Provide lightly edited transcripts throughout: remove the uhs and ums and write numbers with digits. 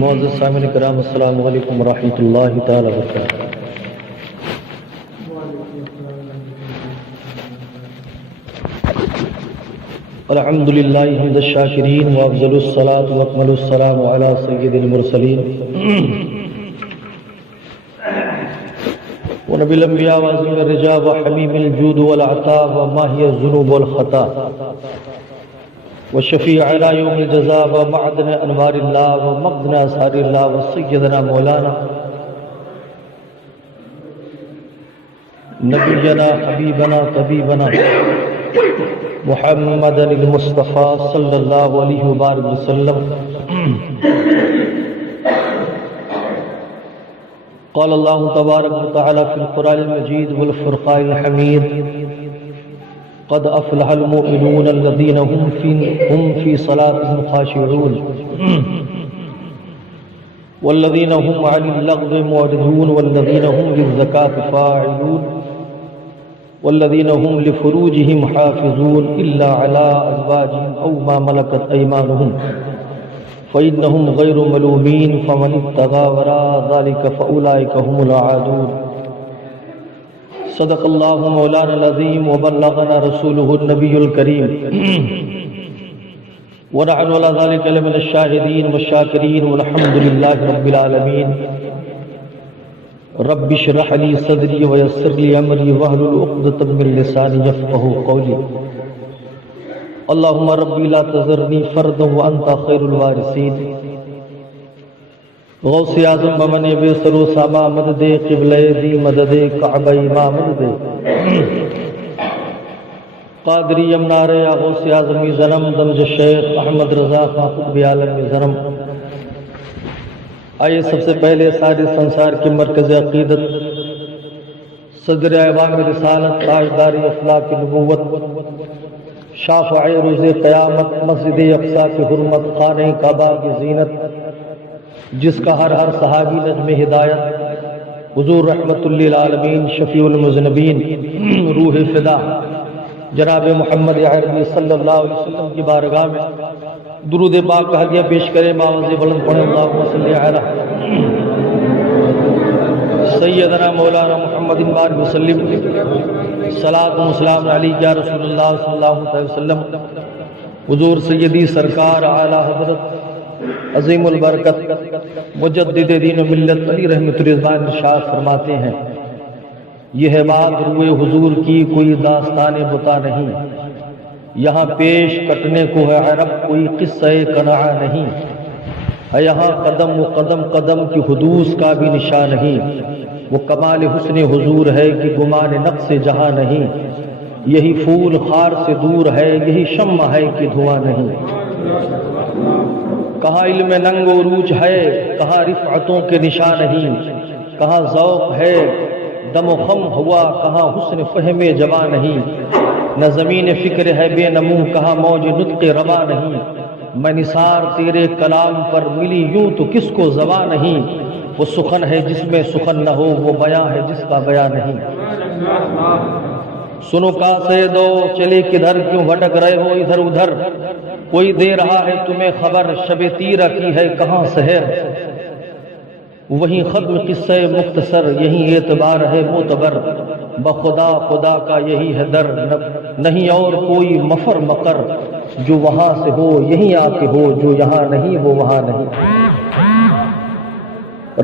معزز سامعین کرام، السلام علیکم ورحمۃ اللہ تعالی وبرکاتہ۔ الحمد للہ حمد الشاکرین وافضل الصلاۃ واکمل السلام علی سید المرسلین ونبی الانبیاء وعظیم الرجاء وحمیم الجود والعطاء وماہی الذنوب والخطا وشفیع علی یوم الجزاء ومعدن انوار اللہ ومقدن اسرار اللہ وسیدنا مولانا نبینا حبیبنا طبیبنا محمد المصطفیٰ صلی اللہ علیہ وآلہ وسلم۔ قال اللہ تبارک وتعالی فی القرآن المجید والفرقان الحمید: قد افلح المؤمنون الذین هم فی صلاتهم خاشعون والذین هم عن اللغو معرضون والذین هم للزکاة فاعلون والذین هم لفروجهم حافظون الا على ازواجهم او ما ملكت ايمانهم فإنهم غير ملومين فمن ابتغى وراء ذلك فأولئك هم العادون۔ صدق اللہ مولانا العظیم وبلغنا رسوله النبی الکریم ونحن على ذلك لمن الشاہدین والشاکرین والحمد للہ رب العالمین۔ رب اشرح لي صدری ويسر لي امری واحلل عقدۃ من لسانی یفقهوا قولی۔ اللهم ربی لا تذرنی فردا وانت خیر الوارثین۔ غوث اعظم بمن بے سر و ساما مدد قبلہ دی مدد کعبہ امام مدد قادری یمنار یا غوث اعظمی ظلم دمج شیخ احمد رضا خان قطب عالم ظلم۔ آئیے سب سے پہلے سارے سنسار کے مرکز عقیدت صدر ایوان رسالت تاجدار افلاک نبوت شافع روز قیامت مسجد اقصی کی حرمت خانہ کعبہ کی زینت جس کا ہر صحابی نجم ہدایت حضور رحمت للعالمین شفیع المذنبین روح فدا جناب محمد عربی صلی اللہ علیہ وسلم کی بارگاہ میں درود پاک کا ہدیہ پیش کرے، معاوض بلند پڑھیں اللہم صلی علی سیدنا مولانا محمد وآلہ وسلم۔ صلاۃ و سلام علیک یا رسول اللہ صلی اللہ علیہ وسلم۔ حضور سیدی سرکار اعلی حضرت عظیم البرکت مجدد دین و ملت علی رحمت رضوان ارشاد فرماتے ہیں: یہ ہے بات روئے حضور کی، کوئی داستان بتا نہیں، یہاں پیش کٹنے کو ہے عرب، کوئی قصہ کنعا نہیں ہے یہاں قدم و قدم قدم کی حدوث کا بھی نشان نہیں۔ وہ کمال حسن حضور ہے کہ گمان نقص جہاں نہیں، یہی پھول خار سے دور ہے، یہی شمع ہے کہ دھواں نہیں۔ کہاں علم ننگ و عروج ہے، کہاں رفعتوں کے نشان نہیں، کہاں ذوق ہے دم و خم ہوا، کہاں حسن فہم جواں نہیں۔ نہ زمین فکر ہے بے نمو، کہاں موج نطق رواں نہیں۔ میں نثار تیرے کلام پر ملی یوں تو کس کو زباں نہیں۔ وہ سخن ہے جس میں سخن نہ ہو، وہ بیاں ہے جس کا بیاں نہیں۔ سنو کاسے دو چلے کدھر، کیوں بھٹک رہے ہو ادھر ادھر، کوئی دے رہا ہے تمہیں خبر، شب تیرہ کی ہے کہاں سحر۔ وہیں ختم قصہ مختصر، یہی اعتبار ہے معتبر، بخدا خدا کا یہی ہے در، نہیں اور کوئی مفر مقر، جو وہاں سے ہو یہیں آ کے ہو، جو یہاں نہیں وہ وہاں نہیں۔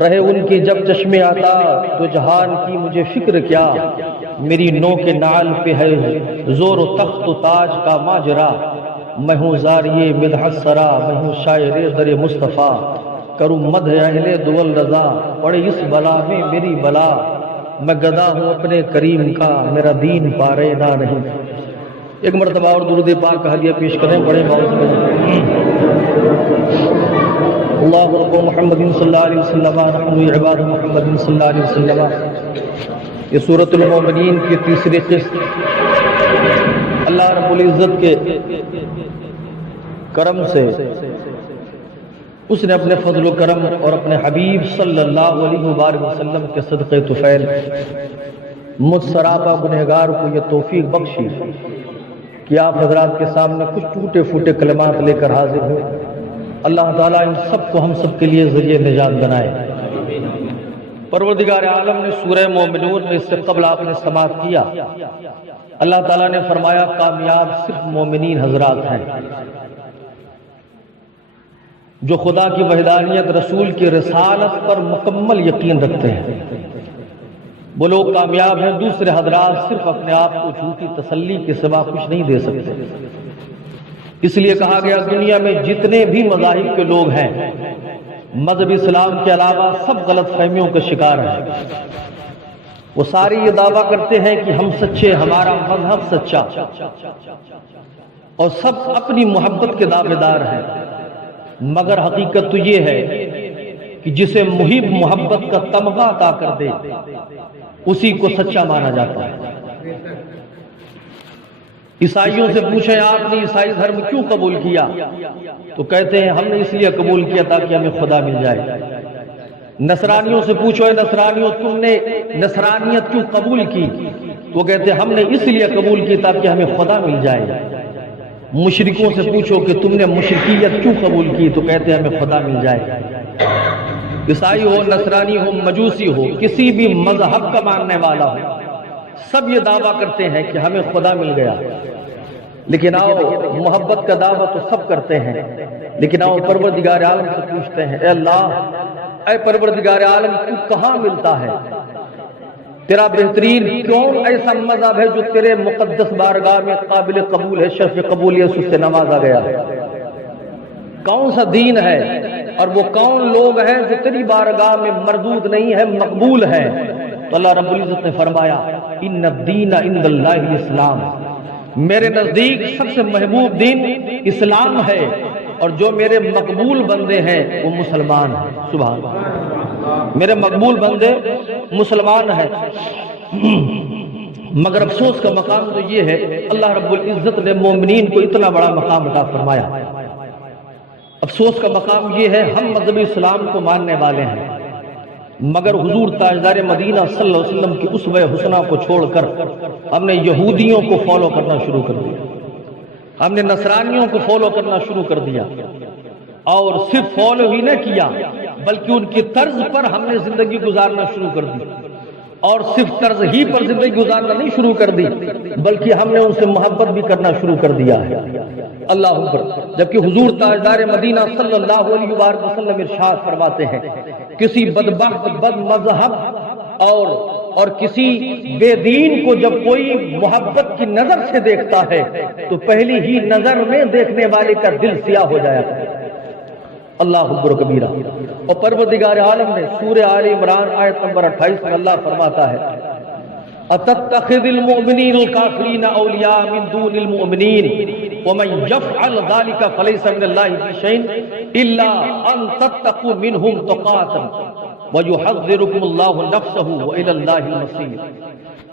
رہے ان کی جب چشمے آتا تو جہان کی مجھے فکر کیا، میری نو کے نال پہ ہے زور و تخت و تاج کا ماجرا۔ میں ہوں زاریے مدحت سرا، میں ہوں شاعر در مصطفیٰ، کروں مدح اہل دول رضا، پڑے اس بلا میں میری بلا۔ میں گدا ہوں اپنے کریم کا، میرا دین پارے نہ نہیں۔ ایک مرتبہ اور درود پاک کا ہدیہ پیش کریں، بڑے معاوض میں اللہ رب محمد صلی اللہ علیہ وسلم نحن عباد محمد صلی اللہ علیہ وسلم۔ یہ سورۃ المومنین کی تیسری قسط اللہ رب العزت کے کرم سے اس نے اپنے فضل و کرم اور اپنے حبیب صلی اللہ علیہ وآلہ وسلم کے صدقے طفیل مجھ سراپا گنہگار کو یہ توفیق بخشی کہ آپ حضرات کے سامنے کچھ ٹوٹے پھوٹے کلمات لے کر حاضر ہوں۔ اللہ تعالیٰ ان سب کو ہم سب کے لیے ذریعہ نجات بنائے۔ پروردگار عالم نے سورہ مومنون میں اس سے قبل آپ نے سماعت کیا، اللہ تعالیٰ نے فرمایا کامیاب صرف مومنین حضرات ہیں جو خدا کی وحدانیت، رسول کی رسالت پر مکمل یقین رکھتے ہیں، وہ لوگ کامیاب ہیں۔ دوسرے حضرات صرف اپنے آپ کو جھوٹی تسلی کے سوا کچھ نہیں دے سکتے۔ اس لیے کہا گیا دنیا میں جتنے بھی مذاہب کے لوگ ہیں، مذہب اسلام کے علاوہ سب غلط فہمیوں کا شکار ہیں۔ وہ سارے یہ دعویٰ کرتے ہیں کہ ہم سچے، ہمارا مذہب سچا، اور سب اپنی محبت کے دعوے دار ہیں، مگر حقیقت تو یہ ہے کہ جسے محب محبت کا تمغہ عطا کر دے اسی کو سچا مانا جاتا ہے۔ عیسائیوں سے پوچھیں آپ نے عیسائی دھرم کیوں قبول کیا، تو کہتے ہیں ہم نے اس لیے قبول کیا تاکہ ہمیں خدا مل جائے۔ نصرانیوں سے پوچھو اے نصرانیوں تم نے نصرانیت کیوں قبول کی، تو کہتے ہیں ہم نے اس لیے قبول کی تاکہ ہمیں خدا مل جائے۔ مشرکوں سے پوچھو کہ تم نے مشرکیت کیوں قبول کی، تو کہتے ہیں ہمیں خدا مل جائے۔ عیسائی ہو، نصرانی ہو، مجوسی ہو، کسی بھی مذہب کا ماننے والا ہو، سب یہ دعویٰ کرتے ہیں کہ ہمیں خدا مل گیا۔ لیکن آؤ محبت کا دعویٰ تو سب کرتے ہیں، لیکن آؤ پروردگار عالم سے پوچھتے ہیں اے اللہ، اے پروردگار عالم تو کہاں ملتا ہے؟ تیرا بہترین کون ایسا مذہب ہے جو تیرے مقدس بارگاہ میں قابل قبول ہے، شرف قبولیت سے نوازا گیا ہے؟ کون سا دین ہے اور وہ کون لوگ ہیں جو تیری بارگاہ میں مردود نہیں ہے، مقبول ہے؟ تو اللہ رب العزت نے فرمایا ان الدین عند اللہ الاسلام، میرے نزدیک سب سے محبوب دین اسلام ہے، اور جو میرے مقبول بندے ہیں وہ مسلمان ہیں۔ سبحان اللہ، میرے مقبول بندے مسلمان ہیں۔ مگر افسوس کا مقام تو یہ ہے اللہ رب العزت نے مومنین کو اتنا بڑا مقام عطا فرمایا، افسوس کا مقام یہ ہے ہم مذہب اسلام کو ماننے والے ہیں، مگر حضور تاجدار مدینہ صلی اللہ علیہ وسلم کی اسوہ حسنہ کو چھوڑ کر ہم نے یہودیوں کو فالو کرنا شروع کر دیا، ہم نے نصرانیوں کو فالو کرنا شروع کر دیا، اور صرف فالو ہی نہ کیا بلکہ ان کی طرز پر ہم نے زندگی گزارنا شروع کر دی، اور صرف طرز ہی پر زندگی گزارنا نہیں شروع کر دی بلکہ ہم نے ان سے محبت بھی کرنا شروع کر دیا ہے۔ اللہ اکبر۔ جبکہ حضور تاجدار مدینہ صلی اللہ علیہ وآلہ وسلم ارشاد فرماتے ہیں کسی بدبخت بد مذہب اور کسی بے دین کو جب کوئی محبت کی نظر سے دیکھتا ہے تو پہلی ہی نظر میں دیکھنے والے کا دل سیاہ ہو جایا ہے۔ اللہ اکبر کبیرہ۔ اور پروردگار عالم نے سورہ آل عمران آیت نمبر 28 میں اللہ فرماتا ہے اتتخذ المؤمنین الکافرین اولیاء من دون المؤمنین ومن یفعل ذلك فلیس من اللہ فی شیء الا ان تتقوا منهم تقاتا ویحذرکم اللہ نفسہ والى اللہ المصیر۔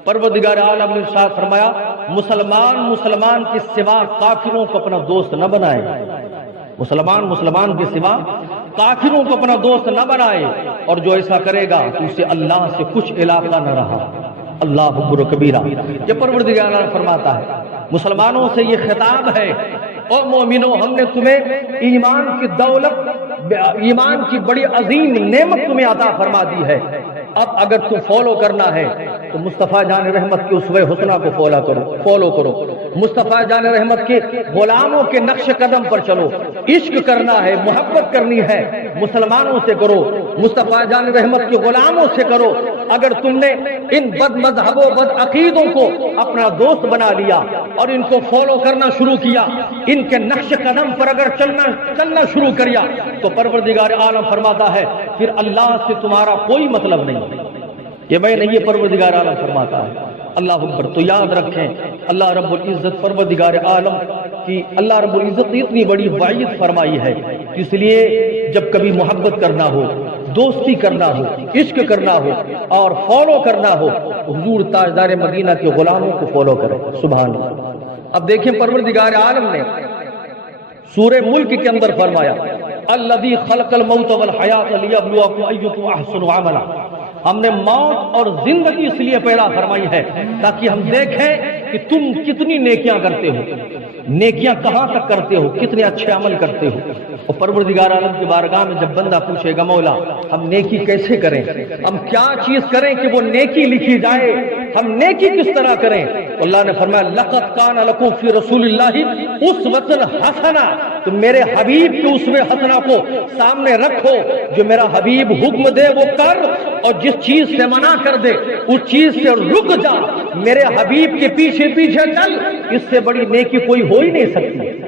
پروردگار عالم نے ارشاد فرمایا مسلمان کے سوا کافروں کو اپنا دوست نہ بنائے، مسلمان کے سوا کافروں کو اپنا دوست نہ بنائے، اور جو ایسا کرے گا تو اسے اللہ سے کچھ علاقہ نہ رہا۔ اللہ اکبر کبیرہ۔ یہ پروردگار نے فرماتا ہے مسلمانوں سے یہ خطاب ہے او مومنوں ہم نے تمہیں ایمان کی دولت، ایمان کی بڑی عظیم نعمت تمہیں عطا فرما دی ہے، اب اگر تم فالو کرنا ہے تو مصطفیٰ جان رحمت کی اسوہ حسنہ کو فالو کرو، مصطفیٰ جان رحمت کے غلاموں کے نقش قدم پر چلو، عشق کرنا ہے، محبت کرنی ہے مسلمانوں سے کرو، مصطفیٰ جان رحمت کے غلاموں سے کرو۔ اگر تم نے ان بد مذہبوں بد عقیدوں کو اپنا دوست بنا لیا اور ان کو فالو کرنا شروع کیا، ان کے نقش قدم پر اگر چلنا شروع کیا تو پروردگار عالم فرماتا ہے پھر اللہ سے تمہارا کوئی مطلب نہیں۔ یہ میں نہیں، یہ پروردگار عالم فرماتا ہے۔ اللہ اکبر۔ تو یاد رکھیں اللہ رب العزت پروردگار عالم کی اللہ رب العزت نے اتنی بڑی وعید فرمائی ہے، اس لیے جب کبھی محبت کرنا ہو، دوستی کرنا ہو، عشق کرنا ہو اور فالو کرنا ہو، حضور تاجدار مدینہ کے غلاموں کو فالو کریں۔ سبحان اللہ۔ اب دیکھیں پروردگار عالم نے سورہ ملک کے اندر فرمایا الذی خلق الموت والحیات لیبلوکم ایکم احسن عملا، ہم نے موت اور زندگی اس لیے پیدا فرمائی ہے تاکہ ہم دیکھیں کہ تم کتنی نیکیاں کرتے ہو، نیکیاں کہاں تک کرتے ہو، کتنے اچھے عمل کرتے ہو۔ اور پروردگار عالم کی بارگاہ میں جب بندہ پوچھے گا مولا ہم نیکی کیسے کریں، ہم کیا چیز کریں کہ وہ نیکی لکھی جائے، ہم نیکی کس طرح کریں، تو اللہ نے فرمایا لقد کان لکم فی رسول اللہ اسوۃ حسنہ، تم میرے حبیب کے اسوہ حسنہ کو سامنے رکھو، جو میرا حبیب حکم دے وہ کر، اور جس چیز سے منع کر دے اس چیز سے رک جا، میرے حبیب کے پیچھے پیچھے چل، اس سے بڑی نیکی کوئی ہو ہی نہیں سکتی۔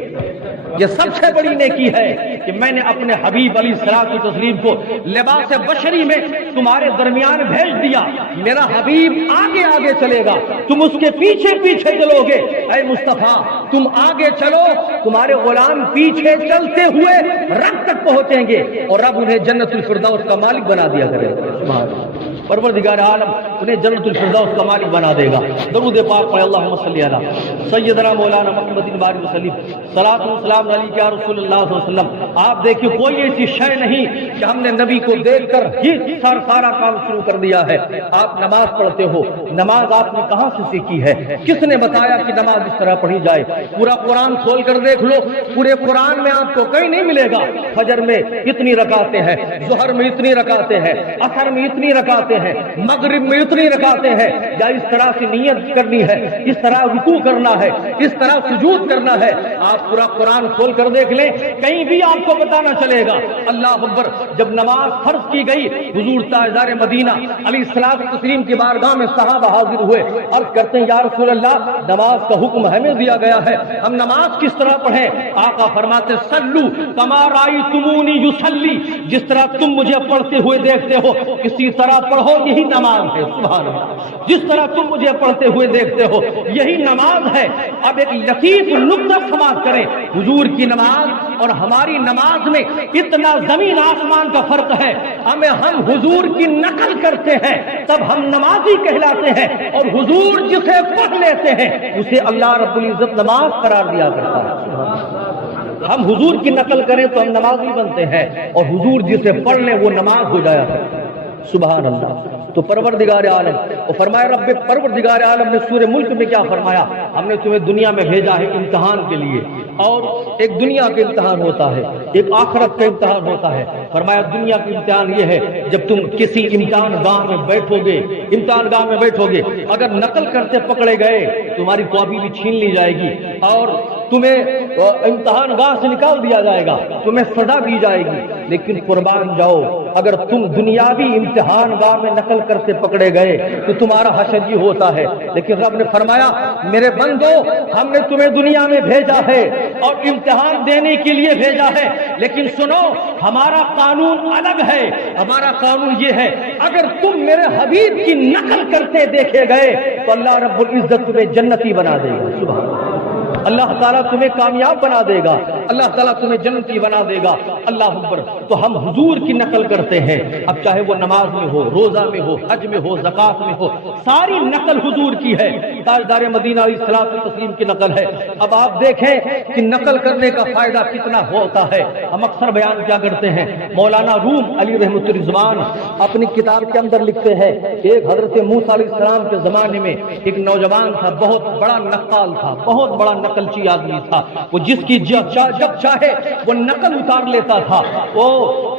یہ سب سے بڑی نیکی ہے کہ میں نے اپنے حبیب علیہ الصلوۃ والتسلیم کو لباس بشری میں تمہارے درمیان بھیج دیا، میرا حبیب آگے آگے چلے گا، تم اس کے پیچھے پیچھے چلو گے۔ اے مصطفیٰ تم آگے چلو، تمہارے غلام پیچھے چلتے ہوئے رب تک پہنچیں گے، اور رب انہیں جنت الفردوس کا مالک بنا دیا کرے گا۔ سبحان اللہ، پروردگار عالم انہیں جنت الفردوس کا مالک بنا دے گا۔ درود پاک پڑھیں اللہم صلی علی سیدنا مولانا محمد بارک وسلم، صلاۃ و سلام علیک یا رسول اللہ صلی اللہ علیہ وسلم۔ آپ دیکھیں کوئی ایسی شے نہیں کہ ہم نے نبی کو دیکھ کر ہی سارا کام شروع کر دیا ہے۔ آپ نماز پڑھتے ہو، نماز آپ نے کہاں سے سیکھی ہے، کس نے بتایا کہ نماز اس طرح پڑھی جائے؟ پورا قرآن کھول کر دیکھ لو، پورے قرآن میں آپ کو کہیں نہیں ملے گا فجر میں اتنی رکعتیں ہیں، ظہر میں اتنی رکعتیں ہیں، عصر میں اتنی رکعتیں ہیں، مغرب میں اتنی رکعتیں ہیں، یا اس طرح سے نیت کرنی ہے، اس طرح رکوع کرنا ہے، اس طرح سجود کرنا ہے۔ آپ پورا قرآن کھول کر دیکھ لیں، کہیں بھی آپ کو پتہ نہ چلے گا۔ اللہ اکبر، جب نماز فرض کی گئی، حضور تاجدار مدینہ علیہ الصلوۃ والتسلیم کی بارگاہ میں صحابہ حاضر ہوئے، عرض کرتے ہیں یا رسول اللہ نماز کا حکم ہمیں دیا گیا ہے، ہم نماز کس طرح پڑھیں؟ آقا فرماتے سلو کما رأیتمونی یصلی، جس طرح تم مجھے پڑھتے ہوئے دیکھتے ہو اسی طرح پڑھو، یہی نماز ہے۔ سبحان اللہ، جس طرح تم مجھے پڑھتے ہوئے دیکھتے ہو یہی نماز ہے۔ اب ایک لطیف نکتہ سماعت کریں، حضور کی نماز اور ہماری نماز میں اتنا زمین آسمان کا فرق ہے۔ ہم حضور کی نقل کرتے ہیں تب ہم نمازی کہلاتے ہیں، اور حضور جسے پڑھ لیتے ہیں اسے اللہ رب العزت نماز قرار دیا کرتا ہے۔ ہم حضور کی نقل کریں تو ہم نمازی بنتے ہیں، اور حضور جسے پڑھ لیں وہ نماز ہو جایا کرتا ہے۔ سبحان اللہ۔ تو پروردگار عالم اور فرمایا رب پروردگار عالم نے سورہ ملک میں کیا فرمایا؟ ہم نے تمہیں دنیا میں بھیجا ہے امتحان کے لیے، اور ایک دنیا کا امتحان ہوتا ہے، ایک آخرت کا امتحان ہوتا ہے۔ فرمایا دنیا کا امتحان یہ ہے جب تم کسی امتحان گاہ میں بیٹھو گے، اگر نقل کرتے پکڑے گئے تمہاری کاپی بھی چھین لی جائے گی، اور تمہیں امتحان گاہ سے نکال دیا جائے گا، تمہیں سزا دی جائے گی۔ لیکن قربان جاؤ، اگر تم دنیاوی امتحان گاہ میں نقل کرتے پکڑے گئے تو تمہارا حشر ہی ہوتا ہے۔ لیکن رب نے فرمایا میرے بندو ہم نے تمہیں دنیا میں بھیجا ہے اور امتحان دینے کے لیے بھیجا ہے، لیکن سنو ہمارا قانون الگ ہے۔ ہمارا قانون یہ ہے اگر تم میرے حبیب کی نقل کرتے دیکھے گئے تو اللہ رب العزت تمہیں جنتی بنا دے گا۔ سبحان اللہ، اللہ تعالیٰ تمہیں کامیاب بنا دے گا، اللہ تعالیٰ تمہیں جنتی بنا دے گا۔ اللہ اکبر۔ تو ہم حضور کی نقل کرتے ہیں، اب چاہے وہ نماز میں ہو، روزہ میں ہو، حج میں ہو، زکات میں ہو، ساری نقل حضور کی ہے۔ تاجدار مدینہ علیہ الصلوۃ والتسلیم کی نقل ہے۔ اب آپ دیکھیں کہ نقل کرنے کا فائدہ کتنا ہوتا ہے۔ ہم اکثر بیان کیا کرتے ہیں، مولانا روم علی رحمۃ الرضوان اپنی کتاب کے اندر لکھتے ہیں ایک حضرت موسیٰ علیہ السلام کے زمانے میں ایک نوجوان تھا، بہت بڑا نقال تھا، بہت بڑا نقلچی آدمی تھا، وہ جس کی جب چاہے وہ نقل اتار لیتا تھا۔ وہ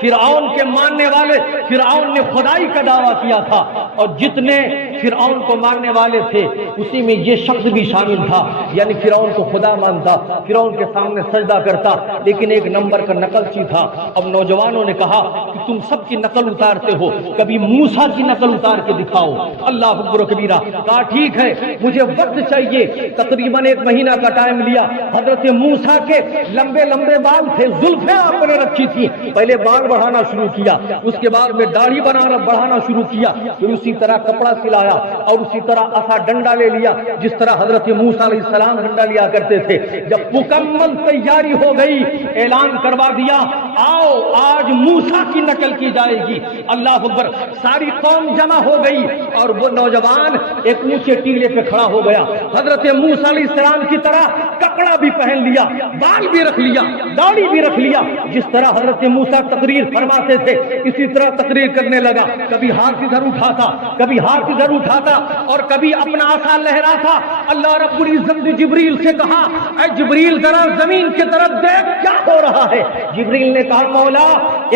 فرعون کے ماننے والے، فرعون نے خدائی کا دعویٰ کیا تھا، اور جتنے فرعون کو ماننے والے تھے اسی میں یہ شخص بھی شامل تھا، یعنی فرعون کو خدا مانتا، فرعون کے سامنے سجدہ کرتا، لیکن ایک نمبر کا نقلچی تھا۔ اب نوجوانوں نے کہا کہ تم سب کی نقل اتارتے ہو، کبھی موسیٰ کی نقل اتار کے دکھاؤ۔ اللہ اکبر و کبیرہ۔ کہا ٹھیک ہے مجھے وقت چاہیے، تقریباً 1 مہینہ کا ٹائم لیا۔ حضرت موسیٰ کے لمبے لمبے بال تھے، زلفیں آپ نے رکھی تھی، پہلے بال بڑھانا شروع کیا، اس کے بعد میں داڑھی بڑھانا شروع کیا، پھر اسی طرح کپڑا سلایا اور اسی طرح عصا ڈنڈا لے لیا جس طرح حضرت موسیٰ علیہ السلام ڈنڈا لیا کرتے تھے۔ جب مکمل تیاری ہو گئی اعلان کروا دیا آؤ آج موسیٰ کی نقل کی جائے گی۔ اللہ اکبر۔ ساری قوم جمع ہو گئی اور وہ نوجوان ایک اونچے ٹیلے پہ کھڑا ہو گیا، حضرت موسیٰ علیہ السلام کی طرح کپڑا بھی پہن لیا، بال بھی رکھ لیا، داڑھی بھی رکھ لیا، جس طرح حضرت موسیٰ تقریر فرماتے تھے اسی طرح تقریر کرنے لگا۔ کبھی ہاتھ ادھر اٹھاتا، کبھی ہاتھ ادھر اٹھاتا اور کبھی اپنا عصا لہراتا، اللہ رب العزت نے جبریل سے کہا اے جبریل ذرا زمین کی طرف دیکھ کیا ہو رہا ہے۔ جبریل نے کہا مولا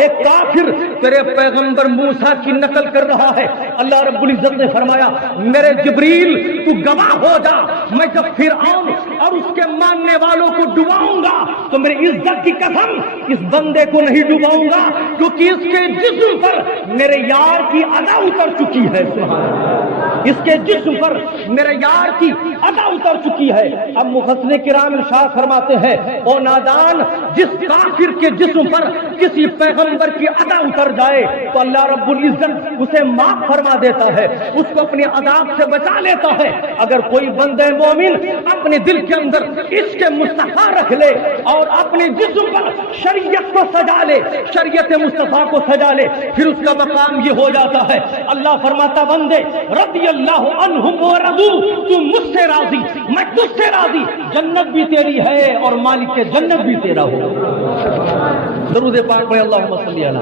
ایک کافر تیرے پیغمبر موسیٰ کی نقل کر رہا ہے۔ اللہ رب العزت نے فرمایا میرے جبریل تو گواہ ہو جا، میں جب فرعون اور اس کے ماننے والوں کو ڈباؤں گا تو میری عزت کی قسم اس بندے کو نہیں ڈباؤں گا، کیونکہ اس کے جسم پر میرے یار کی ادا اتر چکی ہے۔ سبحان اللہ، اس کے جسم پر میرے یار کی ادا اتر چکی ہے۔ اب مفسرین کرام ارشاد فرماتے ہیں او نادان، جس کافر کے جسم پر کسی پیغمبر کی ادا اتر جائے تو اللہ رب العزت اسے معاف فرما دیتا ہے، اس کو اپنے عذاب سے بچا لیتا ہے۔ اگر کوئی بندہ مومن اپنے دل کے اندر عشق مصطفیٰ رکھ لے اور اپنے جسم پر شریعت کو سجا لے، شریعت مصطفیٰ کو سجا لے، پھر اس کا مقام یہ ہو جاتا ہے اللہ فرماتا بندے رضی اللہ عنہم ورضوا، تو مجھ سے راضی میں تجھ سے راضی، جنت بھی تیری ہے اور مالک جنت بھی تیرا ہو۔ درود پاک پڑھیں اللہم صلی علی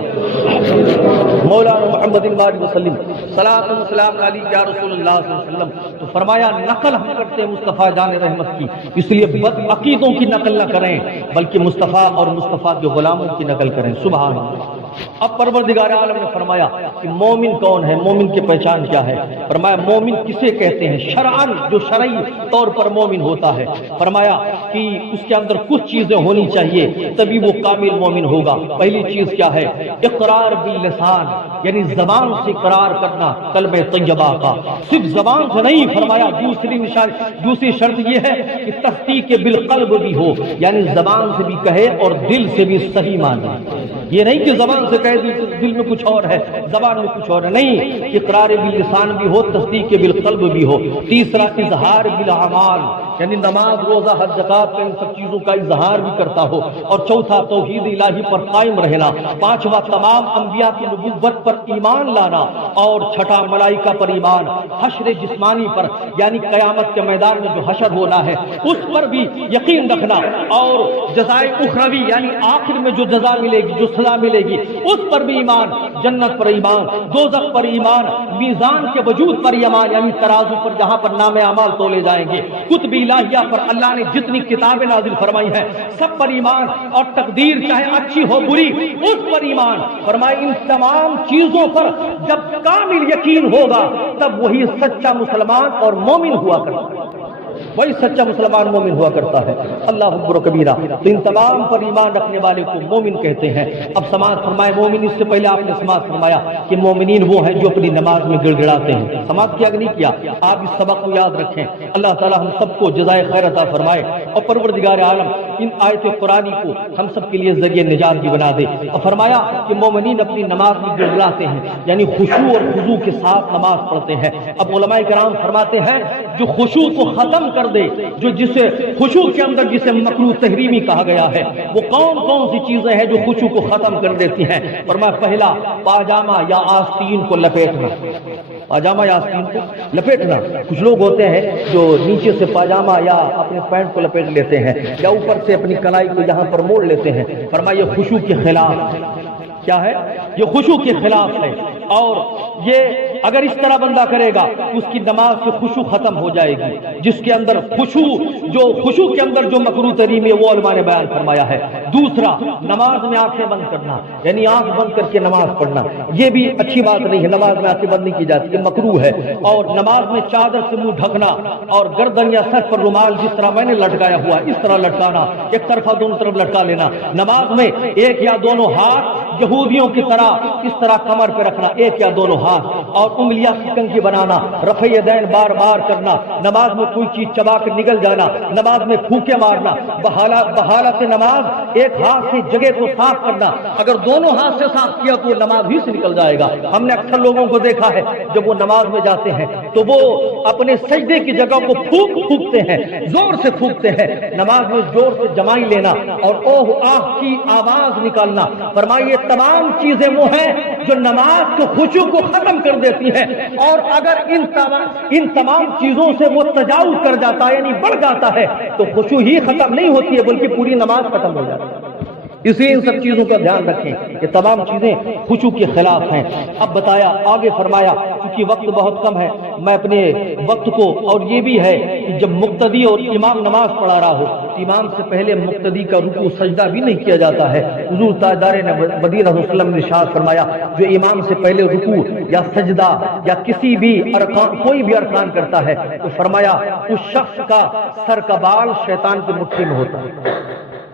مولانا محمد وسلم، صلاۃ و سلام علیک یا رسول اللہ صلی اللہ علیہ وسلم۔ تو فرمایا نقل ہم کرتے ہیں مصطفیٰ جان رحمت کی، اس لیے بد عقیدوں کی نقل نہ کریں بلکہ مصطفیٰ اور مصطفیٰ کے غلاموں کی نقل کریں۔ سبحان اللہ۔ اب پروردگار عالم نے فرمایا کہ مومن کون ہے، مومن کی پہچان کیا ہے؟ فرمایا مومن کسے کہتے ہیں شرعاً، جو شرعی طور پر مومن ہوتا ہے۔ فرمایا کہ اس کے اندر کچھ چیزیں ہونی چاہیے تبھی وہ کامل مومن ہوگا۔ پہلی چیز کیا ہے؟ اقرار باللسان، یعنی زبان سے اقرار کرنا کلمہ طیبہ کا، صرف زبان سے نہیں۔ فرمایا دوسری شرط یہ ہے کہ تصدیق بالقلب بھی ہو، یعنی زبان سے بھی کہے اور دل سے بھی صحیح مانے۔ یہ نہیں کہ زبان سے کہہ دی دل میں کچھ اور ہے زبان میں کچھ اور ہے، نہیں، اقرار باللسان بھی ہو، تصدیق بالقلب بھی ہو۔ تیسرا اظہار بالاعمال، یعنی نماز روزہ حج زکات ان سب چیزوں کا اظہار بھی کرتا ہو۔ اور چوتھا توحید الہی پر قائم رہنا۔ پانچواں تمام انبیاء کی نبوت پر ایمان لانا۔ اور چھٹا ملائکہ پر ایمان، حشر جسمانی پر، یعنی قیامت کے میدان میں جو حشر ہونا ہے اس پر بھی یقین رکھنا۔ اور جزائے اخروی، یعنی آخر میں جو جزا ملے گی، جو سزا ملے گی، اس پر بھی ایمان۔ جنت پر ایمان، دوزخ پر ایمان، میزان کے وجود پر ایمان، یعنی ترازو پر جہاں پر نام اعمال تولے جائیں گے، کتب الہیہ پر اللہ نے جتنی کتابیں نازل فرمائی ہیں سب پر ایمان، اور تقدیر چاہے اچھی ہو بری اس پر ایمان۔ فرمایا ان تمام چیزوں پر جب کامل یقین ہوگا تب وہی سچا مسلمان اور مومن ہوا کرتا ہے، وہی سچا مسلمان مومن ہوا کرتا ہے۔ اللہ اکبر و کبیرہ۔ تو ان تمام پر ایمان رکھنے والے کو مومن کہتے ہیں۔ اب سماعت فرمائے مومن، اس سے پہلے آپ نے سماعت فرمایا کہ مومنین وہ ہیں جو اپنی نماز میں گڑ گڑاتے ہیں۔ سماعت کیا کہ نہیں کیا؟ آپ اس سبق کو یاد رکھیں۔ اللہ تعالی ہم سب کو جزائے خیر عطا فرمائے، اور پروردگار عالم ان آیت قرآنی کو ہم سب کے لیے ذریعہ نجات بھی بنا دے۔ اور فرمایا کہ مومنین اپنی نماز میں گڑ گڑاتے ہیں، یعنی خشوع اور خضوع کے ساتھ نماز پڑھتے ہیں۔ اب علماء کرام فرماتے ہیں جو خشوع کو ختم کر دے، جو جسے خشوع کے اندر جسے مکروہ تحریمی کہا گیا ہے، وہ کون کون سی چیزیں ہیں جو خشوع کو ختم کر دیتی ہیں؟ فرمایا پہلا پاجامہ یا آستین کو لپیٹنا، پاجامہ یا آستین کو لپیٹنا۔ کچھ لوگ ہوتے ہیں جو نیچے سے پاجامہ یا اپنے پینٹ کو لپیٹ لیتے ہیں، یا اوپر سے اپنی کلائی کو یہاں پر موڑ لیتے ہیں۔ فرمایا یہ خشوع کے خلاف کیا ہے؟ یہ خشوع کے خلاف ہے، اور یہ اگر اس طرح بندہ کرے گا اس کی نماز سے خشوع ختم ہو جائے گی۔ جس کے اندر خشوع کے اندر جو مکروہ تحریم ہے وہ علماء نے بیان فرمایا ہے۔ دوسرا نماز میں آنکھیں بند کرنا، یعنی آنکھ بند کر کے نماز پڑھنا، یہ بھی اچھی بات نہیں ہے، نماز میں آنکھیں بند نہیں کی جاتی، یہ مکروہ ہے۔ اور نماز میں چادر سے منہ ڈھکنا، اور گردن یا سر پر رومال جس طرح میں نے لٹکایا ہوا اس طرح لٹکانا، ایک طرفہ دونوں طرف لٹکا لینا۔ نماز میں ایک یا دونوں ہاتھ یہودیوں کی طرح اس طرح کمر پہ رکھنا، ایک یا دونوں ہاتھ، اور انگلیاں کنگھی بنانا، رفع یدین بار بار کرنا، نماز میں کوئی چیز چبا کر نگل جانا، نماز میں پھونکے مارنا، بحالت نماز ایک ہاتھ سے جگہ کو صاف کرنا، اگر دونوں ہاتھ سے صاف کیا تو نماز ہی سے نکل جائے گا۔ ہم نے اکثر لوگوں کو دیکھا ہے جب وہ نماز میں جاتے ہیں تو وہ اپنے سجدے کی جگہ کو پھونکتے ہیں، زور سے پھونکتے ہیں۔ نماز میں زور سے جمائی لینا اور اوہ آہ کی آواز نکالنا، فرمائیے یہ تمام چیزیں وہ ہیں جو نماز کے خشوع کو ختم کر دیتی ہیں، اور اگر ان تمام چیزوں سے وہ تجاوز کر جاتا ہے، یعنی بڑھ جاتا ہے، تو خشوع ہی ختم نہیں ہوتی ہے بلکہ پوری نماز ختم ہو جاتی ہے۔ اسے ان سب چیزوں کا دھیان رکھیں، یہ تمام چیزیں خشوع کے خلاف ہیں۔ اب بتایا، آگے فرمایا، کیونکہ وقت بہت کم ہے، میں اپنے وقت کو، اور یہ بھی ہے کہ جب مقتدی اور امام نماز پڑھا رہا ہو، امام سے پہلے مقتدی کا رکوع سجدہ بھی نہیں کیا جاتا ہے۔ حضور تاجدار مدینہ صلی اللہ علیہ وسلم نے ارشاد فرمایا، جو امام سے پہلے رکوع یا سجدہ یا کسی بھی ارکان، کوئی بھی ارکان کرتا ہے، تو فرمایا اس شخص کا سر کا بال شیطان کی مٹھی میں ہوتا ہے۔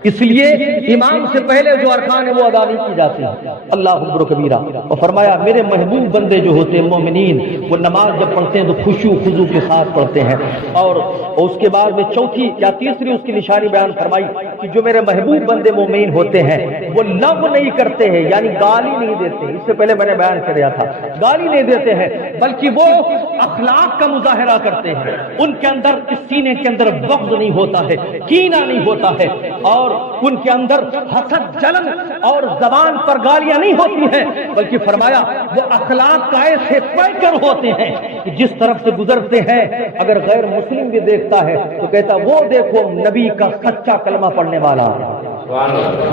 اس لیے امام سے پہلے جو ارکان ہیں وہ ادا نہیں کی جاتی ہیں۔ اللہ اکبر کبیرہ۔ اور فرمایا میرے محبوب بندے جو ہوتے ہیں مومنین، وہ نماز جب پڑھتے ہیں تو خشوع خضوع کے ساتھ پڑھتے ہیں۔ اور اس کے بعد میں چوتھی یا تیسری اس کی نشانی بیان فرمائی کہ جو میرے محبوب بندے مومنین ہوتے ہیں وہ لغو نہیں کرتے ہیں، یعنی گالی نہیں دیتے۔ اس سے پہلے میں نے بیان کیا تھا، گالی نہیں دیتے ہیں، بلکہ وہ اخلاق کا مظاہرہ کرتے ہیں۔ ان کے اندر، اس سینے کے اندر بغض نہیں ہوتا ہے، کینہ نہیں ہوتا ہے، اور ان کے اندر حسد، جلن اور زبان پر گالیاں نہیں ہوتی ہیں، بلکہ فرمایا وہ اخلاق کا ایسے پیکر ہوتے ہیں کہ جس طرف سے گزرتے ہیں اگر غیر مسلم بھی دیکھتا ہے تو کہتا وہ دیکھو نبی کا سچا کلمہ پڑھنے والا ہے،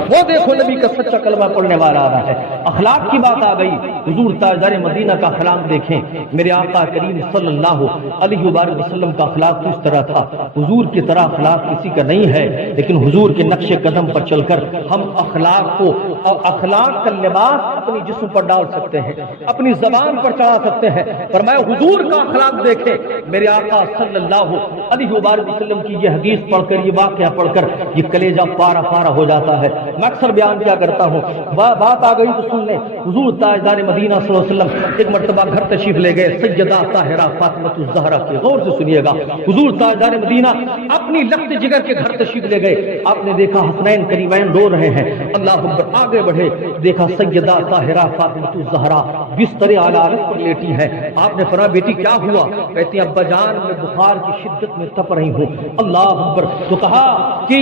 وہ دیکھو نبی کا سچا کلمہ پڑھنے والا آ رہا ہے۔ اخلاق کی بات آ گئی، حضور تاجدار مدینہ کا اخلاق دیکھیں، میرے آقا کریم صلی اللہ علیہ وآلہ وسلم کا اخلاق کس طرح تھا۔ حضور کی طرح اخلاق کسی کا نہیں ہے، لیکن حضور کے نقش قدم پر چل کر ہم اخلاق کو، اور اخلاق کا لباس اپنی جسم پر ڈال سکتے ہیں، اپنی زبان پر چڑھا سکتے ہیں۔ فرمایا حضور کا اخلاق دیکھیں، میرے آقا صلی اللہ علیہ وآلہ وسلم کی یہ حدیث پڑھ کر، یہ واقعہ پڑھ کر یہ کلیجہ پارا پارا ہو جاتا ہے۔ میں اکثر بیان کیا کرتا ہوں، بات آ گئی تو سن لیں۔ حضور تاجدار مدینہ صلی اللہ علیہ وسلم ایک مرتبہ گھر تشریف لے گئے، سیدہ طاہرہ فاطمہ الزہرا کے، غور سے سنیے گا۔ حضور تاجدار مدینہ اپنی لخت جگر کے گھر تشریف لے گئے، آپ نے دیکھا حسنین کریمین رو رہے ہیں، اللہ اکبر، آگے بڑھے، دیکھا سیدہ طاہرہ فاطمہ الزہرا بستر اعلی عرض پر لیٹی ہے۔ آپ نے فرمایا بیٹی کیا ہوا؟ کہتی ہیں ابا جان میں بخار کی شدت میں تپ رہی ہوں۔ اللہ اکبر۔ تو کہا کہ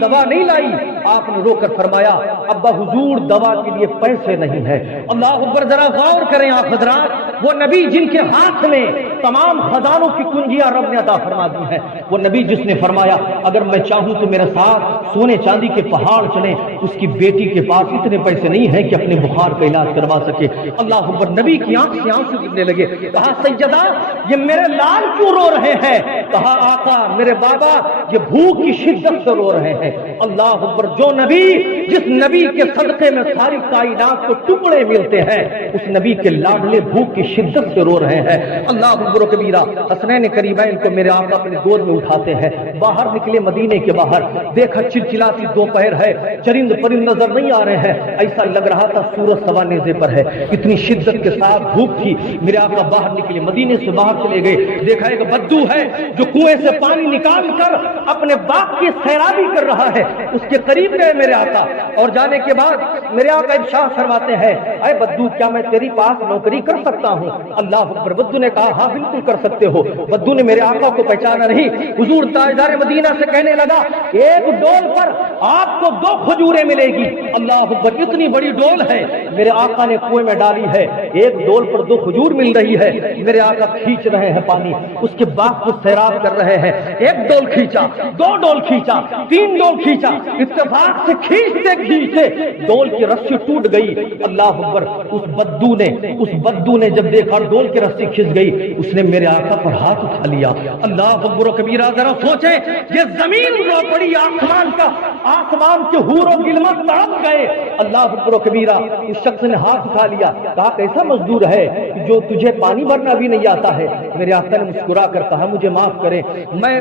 دوا نہیں لائی؟ آپ نے رو کر فرمایا ابا حضور دوا کے لیے پیسے نہیں ہے۔ اللہ اکبر، ذرا غور کریں آپ حضرات، وہ نبی جن کے ہاتھ میں تمام خزانوں کی کنجیاں رب نے عطا فرما دی ہیں، وہ نبی جس نے فرمایا اگر میں چاہوں تو میرے ساتھ سونے چاندی کے پہاڑ چلیں، اس کی بیٹی کے پاس اتنے پیسے نہیں ہیں کہ اپنے بخار کا علاج کروا سکے۔ اللہ اکبر، نبی کی آنکھ سے آنسو گرنے لگے۔ کہا سیدہ یہ میرے لال کیوں رو رہے ہیں؟ کہا آقا میرے بابا یہ بھوک کی شدت سے رو رہے ہیں۔ اللہ اکبر، جو نبی، جس نبی کے صدقے میں ساری کائنات کو ٹکڑے ملتے ہیں، اس نبی کے لاڈلے بھوک کی شدت سے رو رہے ہیں۔ اللہ اکبر و کبیرہ۔ حسنین کریمین کو میرے آقا اپنی گود میں اٹھاتے ہیں، باہر نکلے مدینے کے باہر، دیکھا چلچلاتی دوپہر ہے، چرند پرند نظر نہیں آ رہے ہیں، ایسا لگ رہا تھا سورج سوا نیزے پر ہے، اتنی شدت کے ساتھ دھوپ تھی۔ میرے آقا باہر نکلے، مدینے سے باہر چلے گئے، دیکھا ایک بدو ہے جو کنویں سے پانی نکال کر اپنے باغ کی سیرابی کر رہا ہے، اس کے قریب گئے میرے آقا، اور جانے کے بعد میرے آقا ارشاد فرماتے ہیں اے بدو کیا میں تیری پاس نوکری کر سکتا ہوں؟ اللہ اکبر۔ بدو نے کہا ہاں بالکل کر سکتے ہو۔ بدو نے میرے آقا کو پہچانا نہیں، حضور تاجدار مدینہ سے کہنے لگا ایک ڈول پر آپ کو 2 کھجوریں ملے گی۔ اللہ اکبر، اتنی بڑی ڈول ہے، میرے آقا نے کنویں میں ڈالی ہے، ایک ڈول پر 2 کھجور مل رہی ہے، میرے آقا کھینچ رہے ہیں پانی، اس کے باغ کو سیراب کر رہے ہیں، 1 ڈول کھینچا، 2 ڈول کھینچا، 3 ڈول کھینچا، اتفاق سے کھینچتے کھینچتے ڈول کی رسی ٹوٹ گئی۔ اللہ اکبر، اس بدو نے جب دیکھا ڈول کی رسی کھنچ گئی، اس نے میرے آقا پر ہاتھ اٹھا لیا۔ اللہ اکبر و کبیرہ، ذرا سوچیں، یہ زمین رو پڑی، آسمان کے حور و گلمت تڑپ گئے۔ اللہ اکبر و کبیرہ، اس شخص نے ہاتھ اٹھا لیا، کہا کیسا مزدور ہے جو تجھے پانی بھرنا بھی نہیں آتا ہے؟ میرے آقا نے مسکرا کر کہا مجھے معاف کریں، میں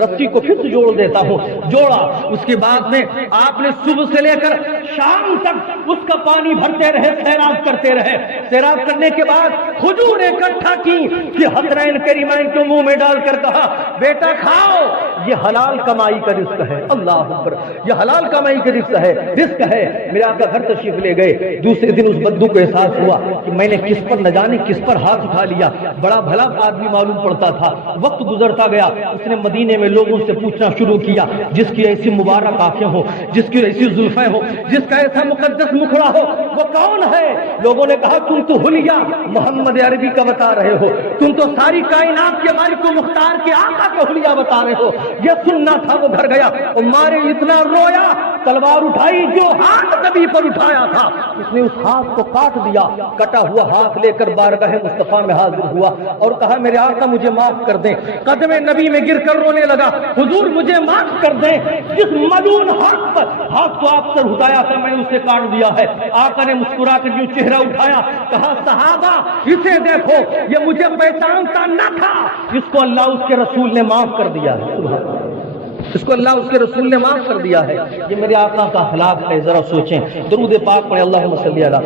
رسی کو پھر سے جوڑ دیتا ہوں۔ جوڑا، اس کے بعد میں آپ نے صبح سے لے کر شام تک اس کا پانی بھرتے رہے، سیراب کرتے رہے۔ سیراب کرنے کے بعد کھجور اکٹھا کی کہ حسنین کریمین کو منہ میں ڈال کر کہا بیٹا کھاؤ، یہ حلال کمائی کا رزق ہے۔ اللہ اکبر، یہ حلال کمائی کا رزق ہے۔ میرے آقا گھر تشریف لے گئے۔ دوسرے دن اس بدو کو احساس ہوا کہ میں نے کس پر نہ جانے کس پر ہاتھ اٹھا لیا، بڑا بھلا آدمی معلوم پڑتا تھا۔ وقت گزرتا گیا، اس نے مدینے میں لوگوں سے پوچھنا شروع کیا، جس کی ایسی مبارک آنکھیں ہو، جس کی ایسی زلفیں ہو، جس کا ایسا مقدس مکھڑا ہو، وہ کون ہے؟ لوگوں نے کہا تم تو حلیہ محمد عربی کا بتا رہے ہو، تم تو ساری کائنات کے مالک و مختار کے آقا کا حلیہ بتا رہے ہو۔ یہ سننا تھا، وہ گھر گیا اور مارے اتنا رویا تلوار اٹھائی، جو ہاتھ نبی پر اٹھایا تھا اس نے اس ہاتھ کو کاٹ دیا، کٹا ہوا ہاتھ لے کر بارگاہ مصطفیٰ میں حاضر ہوا اور کہا میرے آقا مجھے معاف کر دیں، قدم نبی میں گر کر رونے لگا، حضور مجھے معاف کر دیں، جس ملعون ہاتھ کو آپ سے اٹھایا تھا میں نے اسے کاٹ دیا ہے۔ آقا نے مسکرا کر جو چہرہ اٹھایا کہا صحابہ اسے دیکھو، یہ مجھے پہچانتا نہ تھا، اس کو اللہ اس کے رسول نے معاف کر دیا ہے، اس کو اللہ اس کے رسول نے معاف کر دیا ہے۔ یہ میرے آقا کا اخلاق ہے، ذرا سوچیں، درود پاک پڑھیں، اللہم صلی علی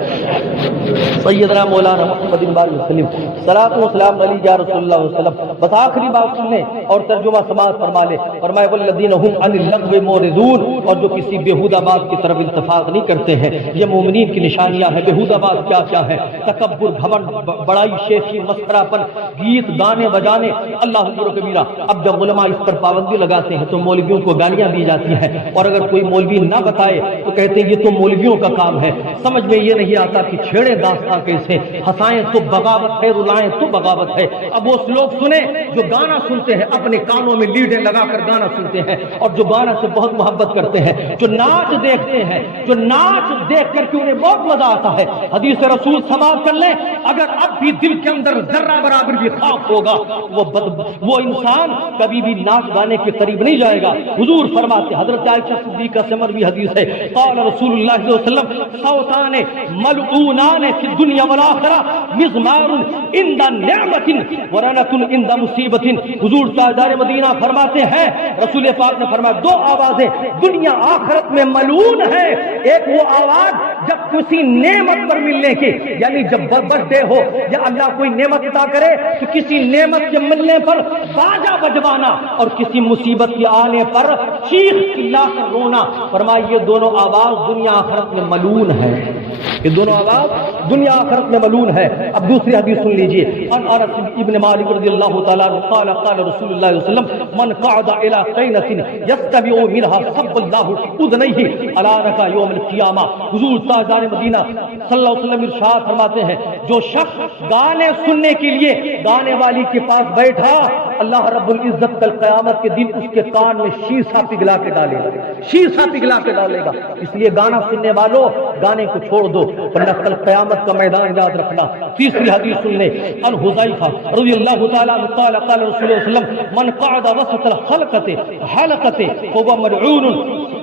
سیدنا مولانا محمد وسلم، صلاۃ و سلام علی یا رسول اللہ وسلم۔ بس آخری بات سن لیں اور ترجمہ سماعت فرما لیں، فرمائے والذین هم عن اللغو معرضون، اور جو کسی بیہودہ بات کی طرف التفات نہیں کرتے ہیں۔ یہ مومنین کی نشانیاں ہیں۔ بیہودہ بات کیا کیا ہے؟ تکبر، گھمنڈ، بڑائی، شیخی، مسخرہ پن، گیت گانے بجانے، اللہ اکبر و کبیرہ۔ اب جب علماء اس پر پابندی لگاتے ہیں تو مولویوں کو گالیاں دی جاتی ہیں، اور اگر کوئی مولوی نہ بتائے تو کہتے ہیں یہ تو مولویوں کا کام ہے۔ سمجھ میں یہ نہیں آتا کہ چھیڑے داستان کیسے، ہنسائیں تو بغاوت ہے، رلائیں تو بغاوت ہے۔ اب وہ لوگ سنیں جو گانا سنتے ہیں، اپنے کانوں میں لیڈیں لگا کر گانا سنتے ہیں، اور جو گانا سے بہت محبت کرتے ہیں، جو ناچ دیکھتے ہیں، جو ناچ دیکھ کر کے انہیں بہت مزہ آتا ہے۔ حدیث رسول سماعت کر لیں، اگر اب بھی دل کے اندر ذرہ برابر بھی خوف ہوگا وہ انسان کبھی بھی ناچ گانے کے قریب نہیں جائے گا۔ حضور فرماتے، حضرت عائشہ صدیقہ سے مروی حدیث ہے، قال رسول اللہ صلی اللہ علیہ وسلم صوتان ملعونان فی الدنیا والآخرہ، مزمار عند نعمت ورنۃ عند مصیبت۔ حضور تاجدار مدینہ فرماتے ہیں، رسول پاک نے فرمایا دو آوازیں دنیا آخرت میں ملعون ہے۔ ایک وہ آواز جب کسی نعمت پر ملنے کی، یعنی جب برتھ ڈے ہو یا اللہ کوئی نعمت عطا کرے تو کسی نعمت کے ملنے پر باجا بجوانا، اور کسی مصیبت کے آنے پر چیخ چلا کر رونا۔ فرمایا یہ دونوں آواز دنیا آخرت میں ملعون ہے، یہ دونوں آواز دنیا آخرت میں ملعون ہے۔ اب دوسری حدیث سن لیجئے، ان انس ابن مالک رضی اللہ تعالیٰ عنہ قال قال رسول اللہ صلی اللہ علیہ وسلم من قعد الى قینة یستمع منها صب اللہ اذنیہ علی رکع یوم القیامہ۔ حضور تاجدار مدینہ صلی اللہ علیہ وسلم ارشاد فرماتے ہیں، جو شخص گانے سننے کے لیے گانے والی کے پاس بیٹھا، اللہ رب العزت کل قیامت کے دن اس کے کان میں شیشہ پگھلا کے ڈالے گا، شیشہ پگھلا کے ڈالے گا۔ اس لیے گانا سننے والوں گانے کو چھوڑ دو ورنہ کل قیامت کا میدان یاد رکھنا۔ تیسری حدیث سن لیں، ان حذیفہ رضی اللہ تعالیٰ عنہ قال قال رسول اللہ صلی اللہ علیہ وسلم من قعد وسط الحلقۃ فهو ملعون۔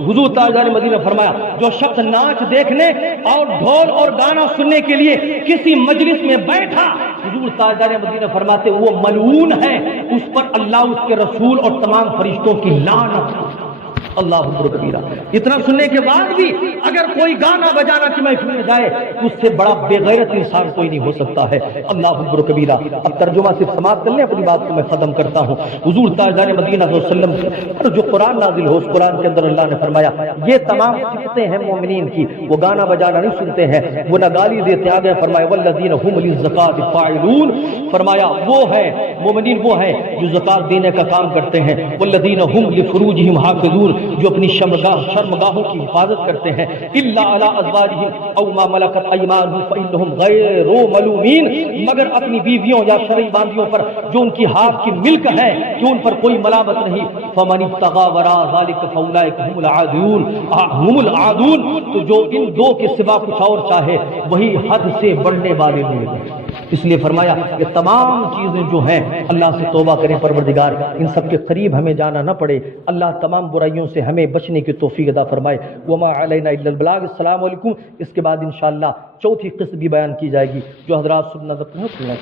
حضور تاجدار مدینہ فرمایا جو شخص ناچ دیکھنے اور ڈھول اور گانا سننے کے لیے کسی مجلس میں بیٹھا، حضور تاجدار مدینہ فرماتے وہ ملعون ہے، اس پر اللہ، اس کے رسول اور تمام فرشتوں کی لعنت۔ اللہ اکبر کبیرہ۔ اتنا سننے کے بعد بھی اگر کوئی گانا بجانا کی محفل میں جائے اس سے بڑا بے غیرت انسان کوئی نہیں ہو سکتا ہے۔ اللہ اکبر کبیرہ۔ اب ترجمہ صرف سماعت کر لیں، اپنی بات کو میں ختم کرتا ہوں۔ حضور تاجدار مدینہ صلی اللہ علیہ وسلم پر جو قرآن نازل ہو، اس قرآن کے اندر اللہ نے فرمایا یہ تمام صفتیں ہیں مومنین کی، وہ گانا بجانا نہیں سنتے ہیں، وہ نہ گالی دیتے، آگے فرمایا والذین هم للزکاۃ فاعلون، فرمایا وہ ہے مومنین وہ ہیں جو زکات دینے کا کام کرتے ہیں، والذین هم لفروجهم حافظون، جو اپنی شرمگاہوں کی حفاظت کرتے ہیں، الا علی ازواجہم او ما ملکت ایمانہم فانہم غیر ملومین، مگر اپنی بیویوں یا شرعی باندیوں پر جو ان کی ہاتھ کی ملک ہے کہ ان پر کوئی ملامت نہیں، فمن ابتغى وراء ذلك فاولئک هم العادون، تو جو ان دو کے سوا کچھ اور چاہے وہی حد سے بڑھنے والے لوگ۔ اس لیے فرمایا یہ تمام چیزیں جو ہیں اللہ سے توبہ کریں پروردگار ان سب کے قریب ہمیں جانا نہ پڑے، اللہ تمام برائیوں سے ہمیں بچنے کی توفیق عطا فرمائے۔ وما علینا الا البلاغ۔ السلام علیکم۔ اس کے بعد انشاءاللہ چوتھی قسط بھی بیان کی جائے گی جو حضرات سننا ضرورت ہے۔